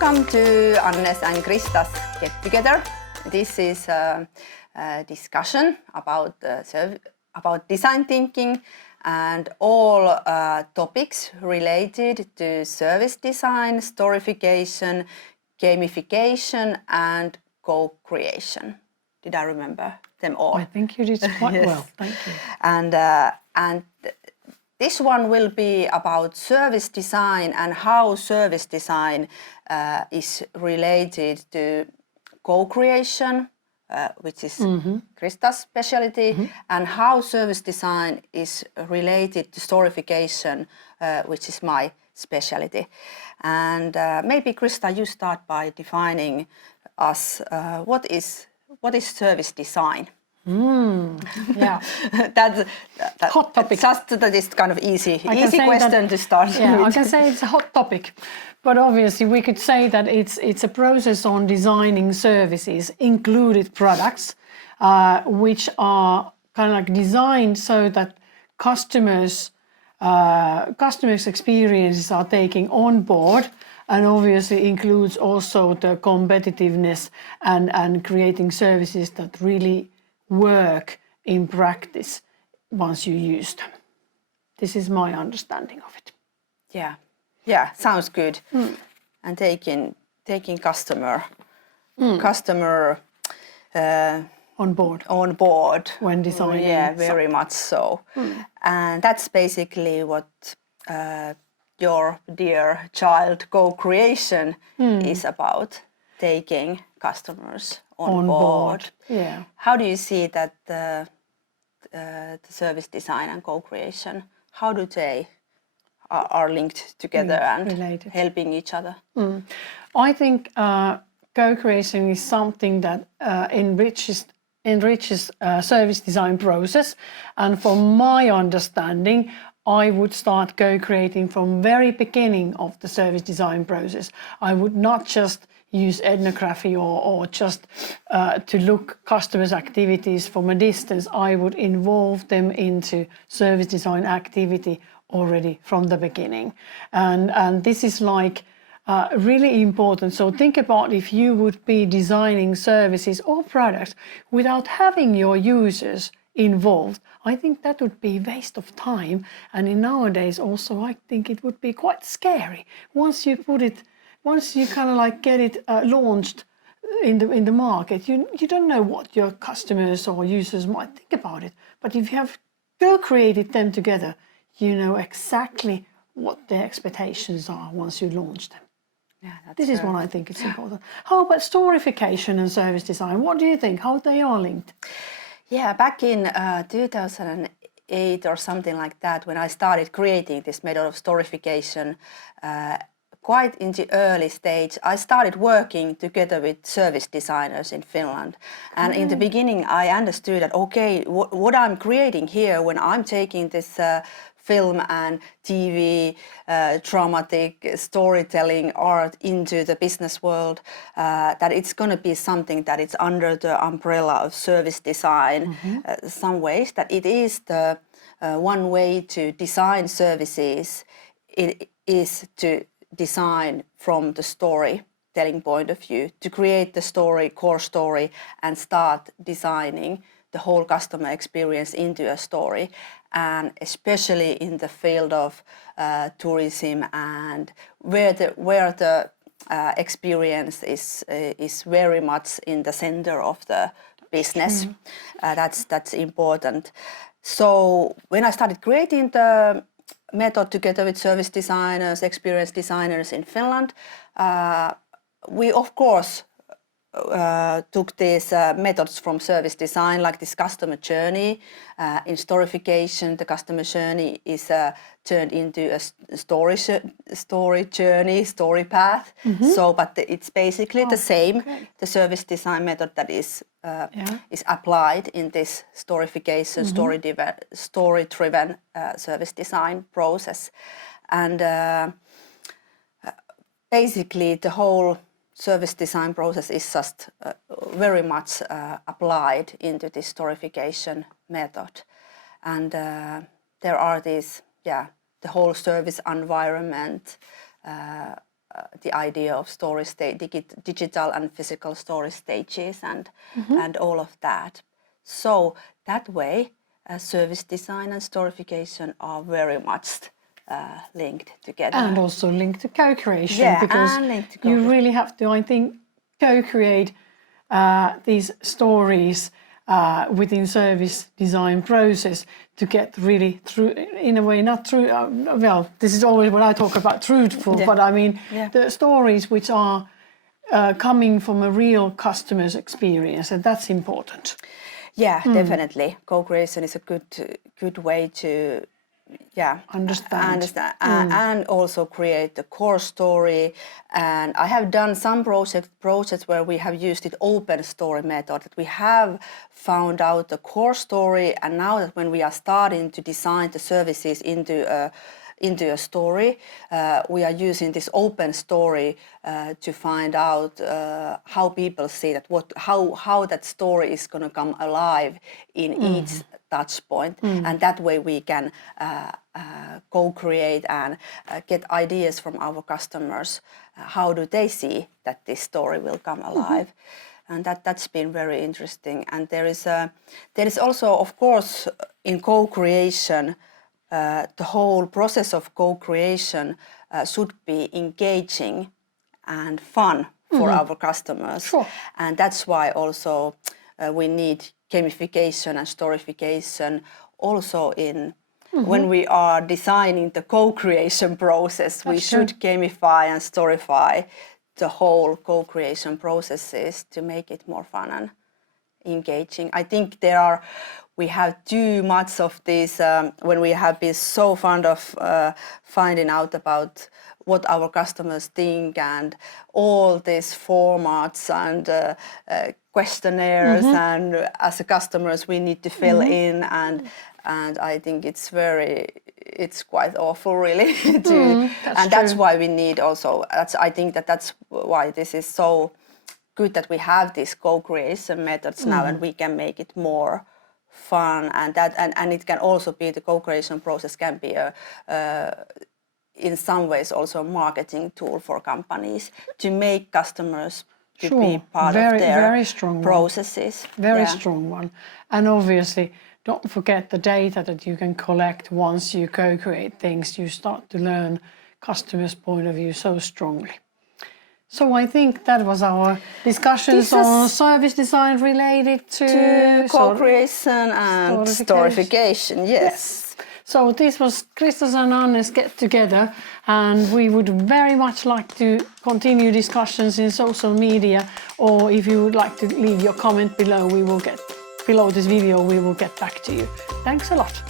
Welcome to Anne's and Krista's Get Together. This is a discussion about design thinking and all topics related to service design, storification, gamification and co-creation. Did I remember them all? I think you did quite Yes. well, thank you. And this one will be about service design and how service design is related to co-creation, which is Krista's specialty, and how service design is related to storification, which is my specialty. And maybe Krista, you start by defining us what is service design? Yeah, That's hot topic. Just that is kind of easy question to start Yeah, with. I can say it's a hot topic, but obviously we could say that it's a process on designing services, included products, which are kind of like designed so that customers' experiences are taken on board, and obviously includes also the competitiveness and creating services that really work in practice once you use them. This is my understanding of it. Yeah, sounds good. And taking customer On board when designing. Yeah, very much so. And that's basically what your dear child co-creation is about, taking customers on board. Yeah. How do you see that the service design and co-creation, how do they are linked together and related. helping each other? I think co-creation is something that enriches service design process, and from my understanding, I would start co-creating from very beginning of the service design process. I would not just use ethnography or just to look customers' activities from a distance. I would involve them into service design activity already from the beginning. And this is like really important. So think about if you would be designing services or products without having your users involved. I think that would be a waste of time. And in nowadays also, I think it would be quite scary. Once you kind of like get it launched in the market, you don't know what your customers or users might think about it. But if you have co-created them together, you know exactly what their expectations are once you launch them. Yeah, This is what I think is important. How about storification and service design? What do you think? How they are linked? Yeah, back in 2008 or something like that, when I started creating this method of storification, quite in the early stage, I started working together with service designers in Finland. And in the beginning, I understood that, okay, what I'm creating here when I'm taking this film and TV, dramatic storytelling art into the business world, that it's going to be something that it's under the umbrella of service design. Some ways that it is the one way to design services, it is to design from the storytelling point of view, to create the story, core story, and start designing the whole customer experience into a story. And especially in the field of tourism, and where the experience is very much in the center of the business. That's important. So when I started creating the method together with service designers, experience designers in Finland, we of course took these methods from service design, like this customer journey. In storification, the customer journey is turned into a story journey, story path. So, but it's basically the same. Okay. The service design method that is applied in this storification, story-driven service design process, and basically the whole service design process is just very much applied into this storification method. And there are these, the whole service environment the idea of story digital and physical story stages and all of that. So that way, service design and storification are very much linked together. And also linked to co-creation, Yeah, because and linked to you co-creation. really have to, I think, co-create these stories within service design process to get really through, in a way, not true, well, this is always what I talk about, truthful, but I mean, the stories which are coming from a real customer's experience, and that's important. Yeah, definitely. Co-creation is a good way to understand. And also create the core story. And I have done some projects where we have used the open story method, that we have found out the core story, and now that when we are starting to design the services into a story, we are using this open story to find out how people see that, how that story is going to come alive in each touch point, and that way we can co-create and get ideas from our customers. How do they see that this story will come alive? And that's been very interesting. And there is also, of course, in co-creation, the whole process of co-creation should be engaging and fun for our customers. Sure. And that's why also we need gamification and storification also in when we are designing the co-creation process. We should gamify and storify the whole co-creation processes to make it more fun and engaging. I think we have too much of this when we have been so fond of finding out about what our customers think, and all these formats and questionnaires, and as a customers we need to fill in, and I think it's quite awful really that's why we need also, I think that's why this is so good that we have these co-creation methods now, and we can make it more fun, and it can also be, the co-creation process can be in some ways also a marketing tool for companies to make customers to be part of their very strong processes. Very strong one. And obviously, don't forget the data that you can collect once you co-create things. You start to learn customers' point of view so strongly. So I think that was our discussions on service design related to co-creation and storification. Yes. So this was Krista's and Anne's get together, and we would very much like to continue discussions in social media, or if you would like to leave your comment below, below this video, we will get back to you. Thanks a lot.